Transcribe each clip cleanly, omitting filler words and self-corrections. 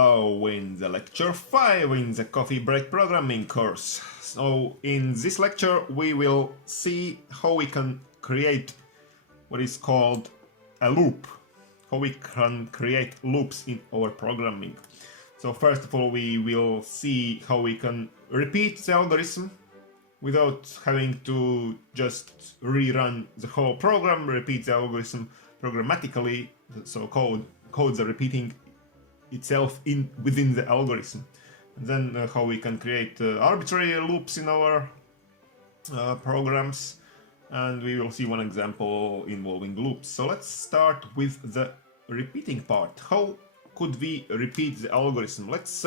Hello in the lecture 5 in the coffee break programming course. So in this lecture we will see how we can create what is called a loop, how we can create loops in our programming. So first of all we will see how we can repeat the algorithm without having to just rerun the whole program, repeat the algorithm programmatically, so codes are repeating itself within the algorithm. And then how we can create arbitrary loops in our programs, and we will see one example involving loops. So let's start with the repeating part. How could we repeat the algorithm? Let's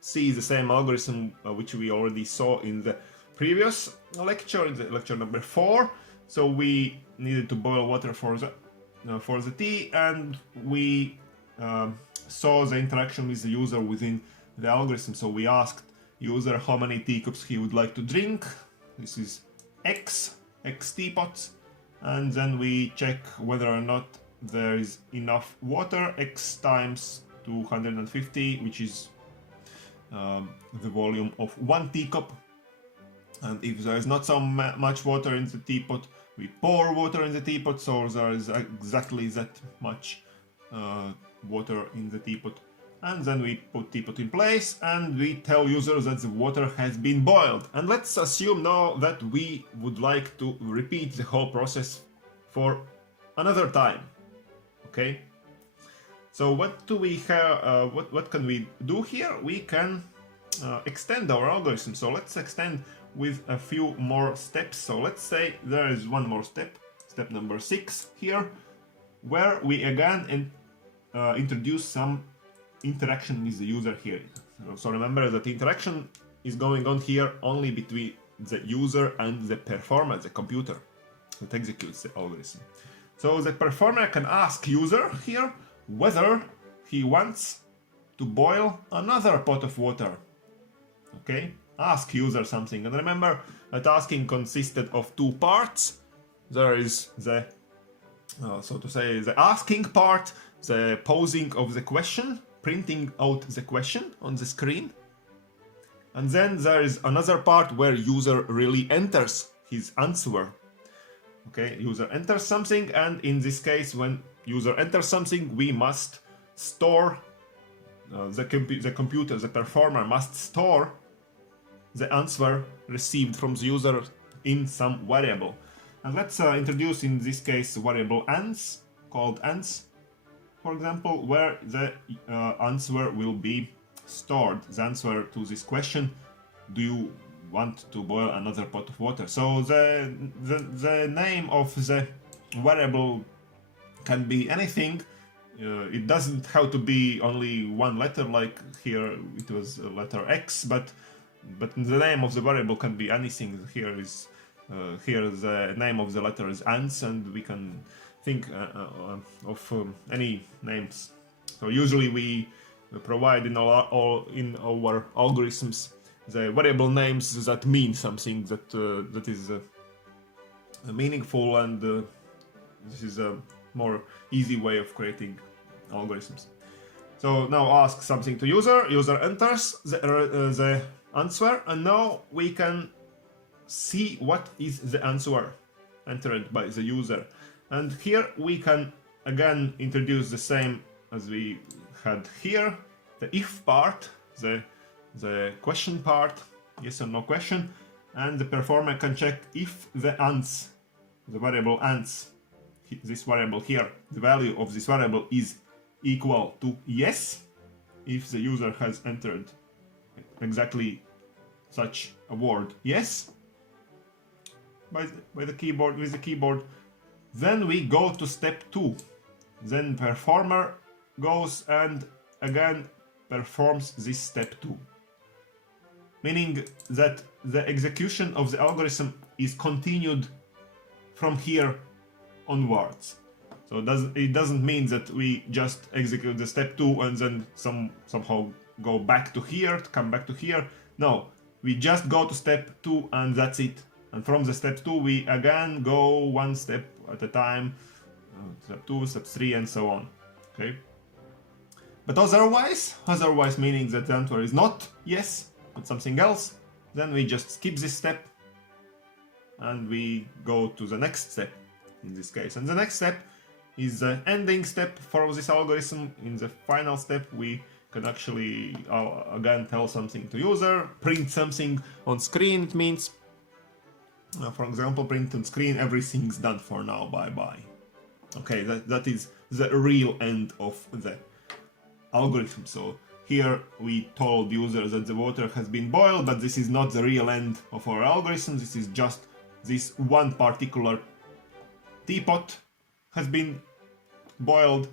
see the same algorithm which we already saw in the previous lecture, in the lecture number 4. So we needed to boil water for the tea, and we saw the interaction with the user within the algorithm. So we asked user how many teacups he would like to drink. This is X teapots, and then we check whether or not there is enough water, X times 250, which is the volume of one teacup. And if there is not so much water in the teapot, we pour water in the teapot, so there is exactly that much water in the teapot. And then we put teapot in place and we tell user that the water has been boiled. And let's assume now that we would like to repeat the whole process for another time. Okay? So what do we have? What can we do here? We can extend our algorithm. So let's extend with a few more steps. So let's say there is one more step number 6 here, where we again introduce some interaction with the user here. So remember that interaction is going on here only between the user and the performer, the computer that executes the algorithm. So the performer can ask user here whether he wants to boil another pot of water. Okay, ask user something, and remember that asking consisted of 2 parts. There is the so to say the asking part, the posing of the question, printing out the question on the screen, and then there is another part where user really enters his answer. Okay, user enters something, and in this case when user enters something we must store the computer, the performer must store the answer received from the user in some variable. And let's introduce in this case variable ans, called ans, for example, where the answer will be stored, the answer to this question: do you want to boil another pot of water? So the name of the variable can be anything. It doesn't have to be only one letter, like here it was letter X, but the name of the variable can be anything. Here the name of the letter is ans, and we can think of any names. So usually we provide in our algorithms the variable names that mean something, that is meaningful, and this is a more easy way of creating algorithms. So now ask something to user enters the answer, and now we can see what is the answer entered by the user. And here we can again introduce the same as we had here, the if part, the question part, yes or no question, and the performer can check if the ans, the variable ans, this variable here, the value of this variable is equal to yes, if the user has entered exactly such a word yes by the keyboard, with the keyboard. Then we go to step 2. Then performer goes and again performs this step 2, meaning that the execution of the algorithm is continued from here onwards. So it doesn't mean that we just execute the step 2 and then somehow go back to here, to come back to here. No, we just go to step 2 and that's it. And from the step 2 we again go one step at a time, step 2, step 3, and so on. Okay. But otherwise meaning that the answer is not yes, but something else, then we just skip this step and we go to the next step in this case. And the next step is the ending step for this algorithm. In the final step, we can actually again tell something to user, print something on screen. It means, for example, print on screen, everything's done for now, bye bye. Okay, that is the real end of the algorithm. So here we told user that the water has been boiled, but this is not the real end of our algorithm. This is just this one particular teapot has been boiled,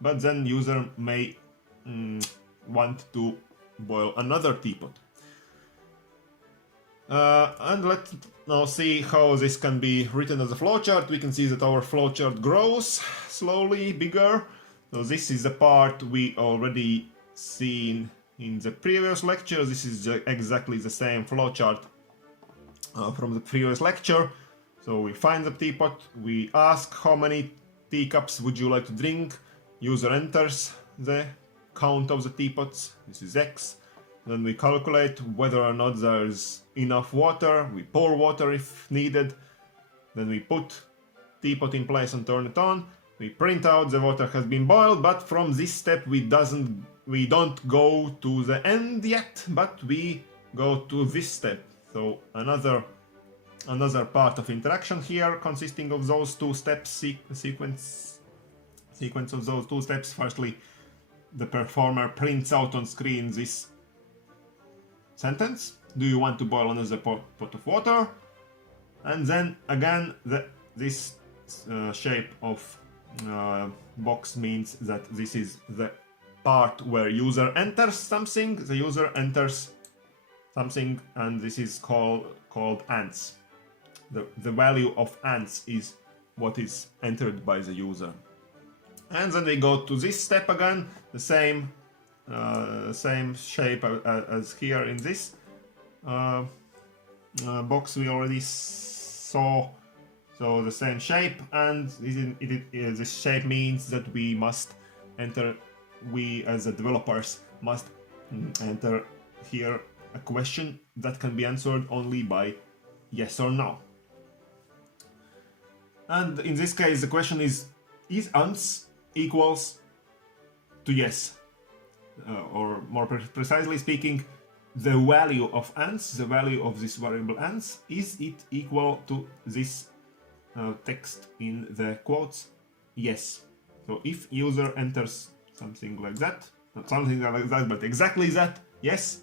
but then user may want to boil another teapot. And let's now see how this can be written as a flowchart. We can see that our flowchart grows slowly, bigger. So this is the part we already seen in the previous lecture. This is exactly the same flowchart from the previous lecture. So we find the teapot, we ask how many teacups would you like to drink, user enters the count of the teapots, this is X, then we calculate whether or not there's enough water, we pour water if needed, then we put teapot in place and turn it on, we print out the water has been boiled, but from this step we don't go to the end yet, but we go to this step. So another part of interaction here consisting of those two steps, sequence of those two steps. Firstly, the performer prints out on screen this sentence, do you want to boil another pot of water? And then again this shape of box means that this is the part where user enters something, the user enters something, and this is called ans. The value of ans is what is entered by the user. And then we go to this step again, the same shape as here in this box we already saw. So the same shape, and this shape means that we as the developers must enter here a question that can be answered only by yes or no. And in this case the question is ans equals to yes? Or more precisely speaking, the value of ans, the value of this variable ans, is it equal to this text in the quotes? Yes. So if user enters something like that, not something like that, but exactly that, yes,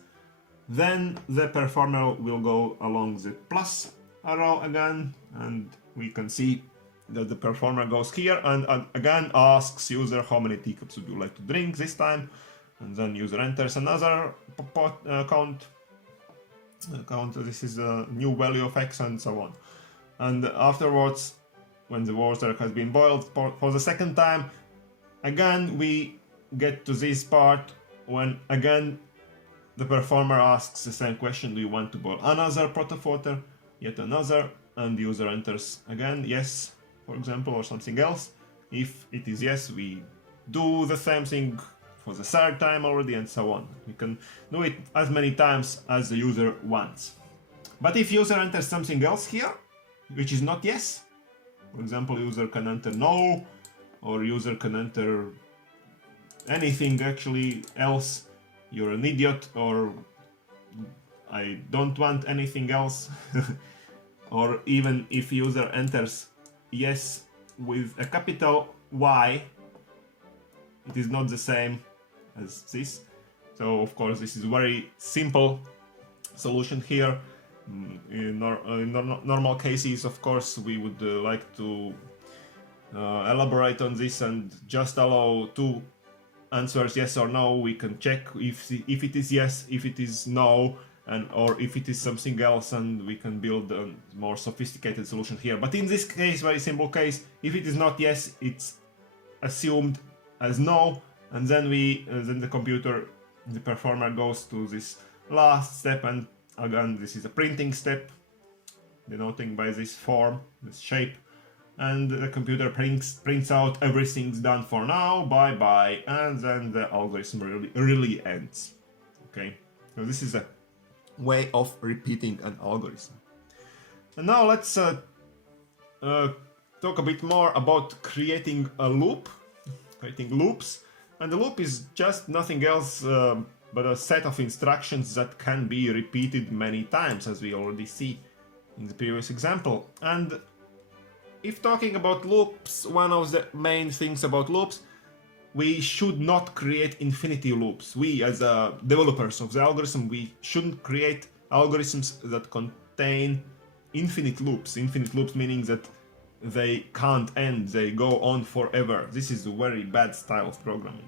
then the performer will go along the plus arrow again, and we can see that the performer goes here and again asks user how many teacups would you like to drink this time, and then user enters another count. This is a new value of x and so on. And afterwards, when the water has been boiled for the second time, again we get to this part when again the performer asks the same question, do you want to boil another pot of water, yet another, and the user enters again yes, for example, or something else. If it is yes, we do the same thing for the third time already, and so on. We can do it as many times as the user wants. But if user enters something else here, which is not yes, for example, user can enter no, or user can enter anything actually else, you're an idiot, or I don't want anything else, or even if user enters yes with a capital Y, it is not the same as this. So of course this is very simple solution here. In normal cases, of course, we would like to elaborate on this and just allow two answers, yes or no. We can check if it is yes, if it is no, and or if it is something else, and we can build a more sophisticated solution here. But in this case, very simple case, if it is not yes, it's assumed as no, and then the performer goes to this last step, and again this is a printing step, denoting by this form, this shape, and the computer prints out everything's done for now, bye bye, and then the algorithm really ends. Okay, so this is a way of repeating an algorithm. And now let's talk a bit more about creating a loop, creating loops. And the loop is just nothing else but a set of instructions that can be repeated many times, as we already see in the previous example. And if talking about loops, one of the main things about loops, we should not create infinity loops. We, as developers of the algorithm, we shouldn't create algorithms that contain infinite loops. Infinite loops meaning that they can't end, they go on forever. This is a very bad style of programming.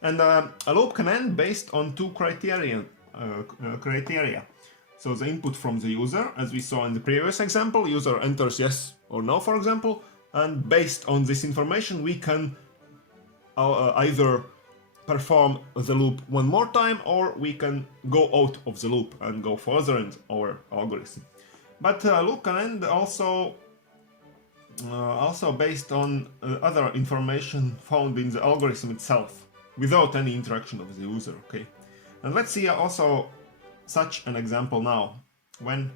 And a loop can end based on two criteria. So the input from the user, as we saw in the previous example, user enters yes or no, for example, and based on this information we can either perform the loop one more time, or we can go out of the loop and go further in our algorithm. But loop can end also based on other information found in the algorithm itself, without any interaction of the user. Okay, and let's see also such an example now, when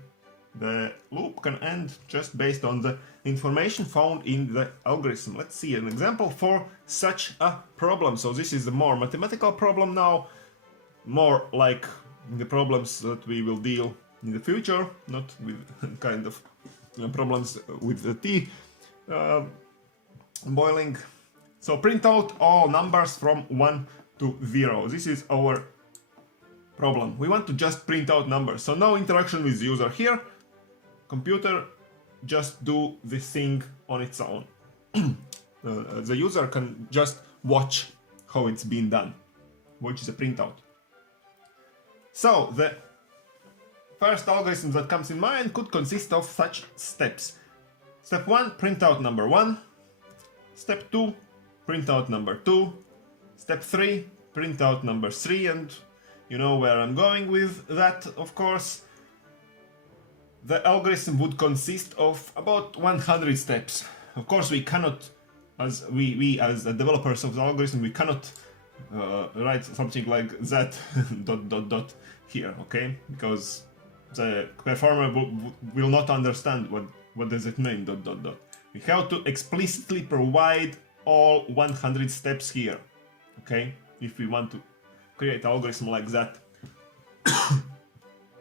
the loop can end just based on the information found in the algorithm. Let's see an example for such a problem. So this is a more mathematical problem now, more like the problems that we will deal in the future, not with kind of problems with the tea boiling. So print out all numbers from 1 to 0. This is our problem. We want to just print out numbers. So no interaction with the user here. Computer just do this thing on its own. The user can just watch how it's been done, which is a printout. So the first algorithm that comes in mind could consist of such steps. Step 1, print out number 1. Step 2, print out number 2. Step 3, print out number 3, and you know where I'm going with that, of course. The algorithm would consist of about 100 steps. Of course, we cannot, as we as the developers of the algorithm, we cannot write something like that dot here, okay? Because the performer will not understand what does it mean dot. We have to explicitly provide all 100 steps here, okay? If we want to create an algorithm like that.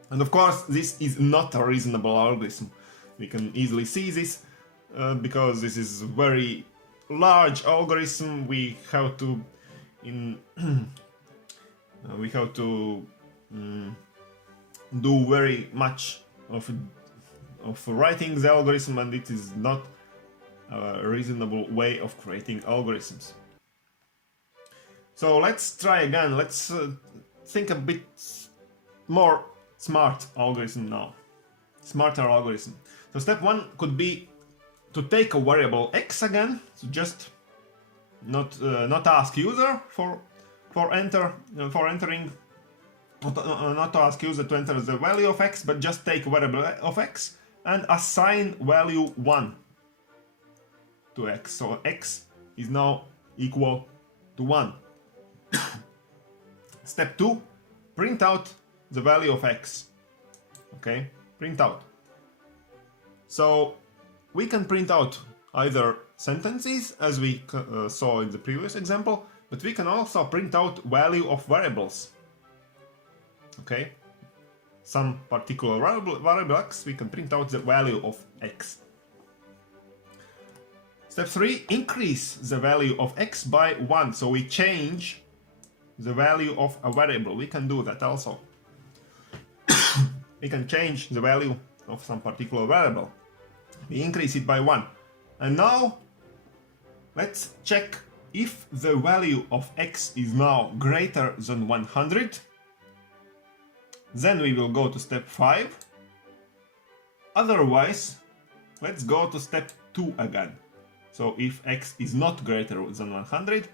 And of course, this is not a reasonable algorithm. We can easily see this because this is a very large algorithm. We have to do very much of writing the algorithm, and it is not a reasonable way of creating algorithms. So let's try again. Let's think a bit more smart algorithm now. Smarter algorithm. So step 1 could be to take a variable x again. So just not ask user for entering. Not to ask user to enter the value of x, but just take a variable of x and assign value 1 to x. So x is now equal to 1. Step 2, print out the value of x. Okay, print out. So we can print out either sentences, as we saw in the previous example, but we can also print out value of variables. Okay, some particular variable x, we can print out the value of x. Step 3, increase the value of x by 1. So we change the value of a variable. We can do that also. We can change the value of some particular variable. We increase it by 1. And now let's check if the value of x is now greater than 100. Then we will go to step 5. Otherwise, let's go to step 2 again. So if x is not greater than 100,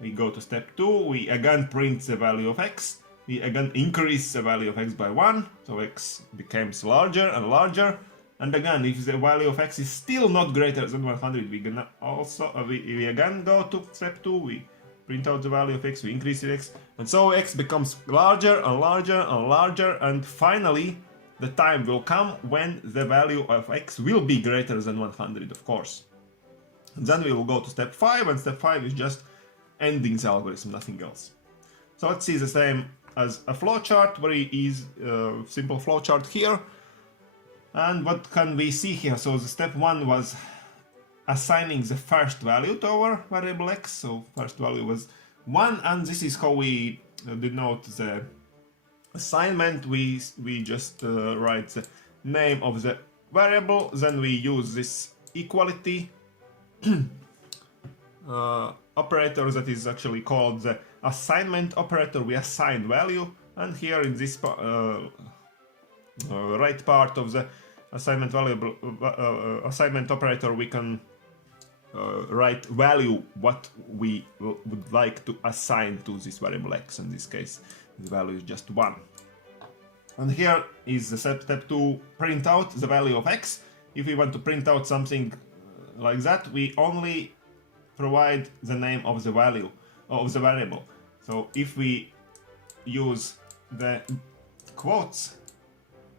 we go to step 2, we again print the value of x, we again increase the value of x by 1, so x becomes larger and larger, And again, if the value of x is still not greater than 100, we gonna also we again go to step 2. We print out the value of x, we increase the x, and so x becomes larger and larger and larger, and finally the time will come when the value of x will be greater than 100, of course. And then we will go to step 5, and step 5 is just ending the algorithm, nothing else. So let's see the same as a flowchart, very easy, simple flowchart here. And what can we see here? So the step 1 was assigning the first value to our variable x. So first value was 1, and this is how we denote the assignment. We just write the name of the variable, then we use this equality operator that is actually called the assignment operator. We assign value, and here in this right part of the assignment variable assignment operator, we can write value what we would like to assign to this variable x. In this case, the value is just 1. And here is the step 2, print out the value of x. If we want to print out something like that, we only provide the name of the value of the variable. So if we use the quotes,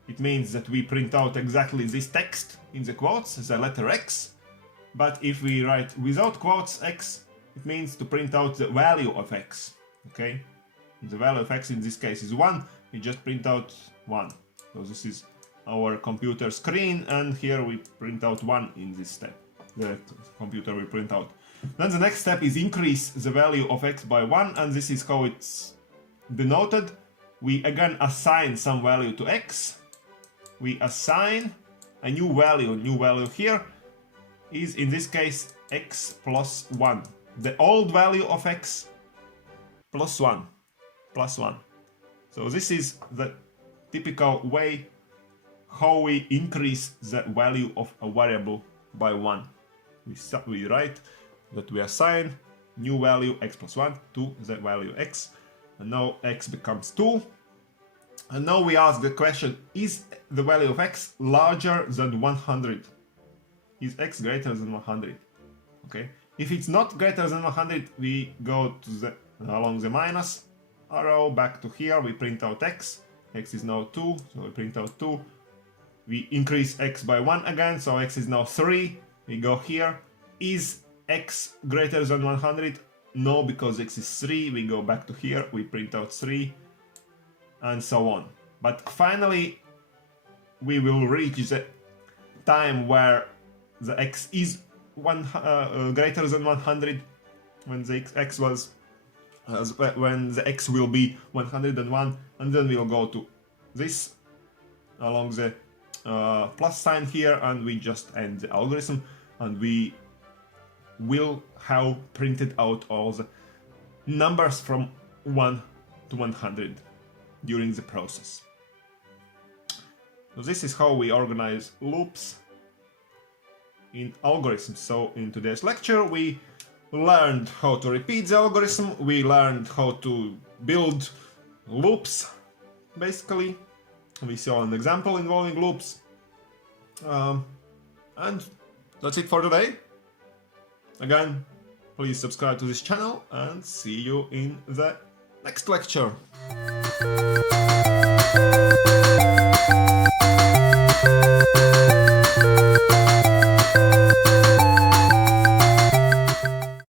it means that we print out exactly this text in the quotes, the letter x. But if we write without quotes x, it means to print out the value of x. Okay, the value of x in this case is 1. We just print out 1. So this is our computer screen, and here we print out 1 in this step. The computer will print out. Then the next step is increase the value of x by 1, and this is how it's denoted. We again assign some value to x. We assign a new value. New value here is in this case x plus 1. The old value of x plus 1. Plus 1. So this is the typical way how we increase the value of a variable by 1. We write that we assign new value x plus 1 to the value x, and now x becomes 2. And now we ask the question, is the value of x larger than 100? Is x greater than 100? Okay, if it's not greater than 100, we go to the along the minus arrow back to here. We print out x. X is now 2, so we print out 2. We increase x by 1 again, so x is now 3. We go here. Is x greater than 100? No, because x is 3. We go back to here. We print out 3, and so on. But finally, we will reach the time where the x is greater than 100, when the x was when the x will be 101, and then we'll go to this along the plus sign here, and we just end the algorithm, and we will have printed out all the numbers from 1 to 100 during the process. So this is how we organize loops in algorithms. So in today's lecture we learned how to repeat the algorithm, we learned how to build loops, basically. We saw an example involving loops. And that's it for today. Again, please subscribe to this channel, and see you in the next lecture.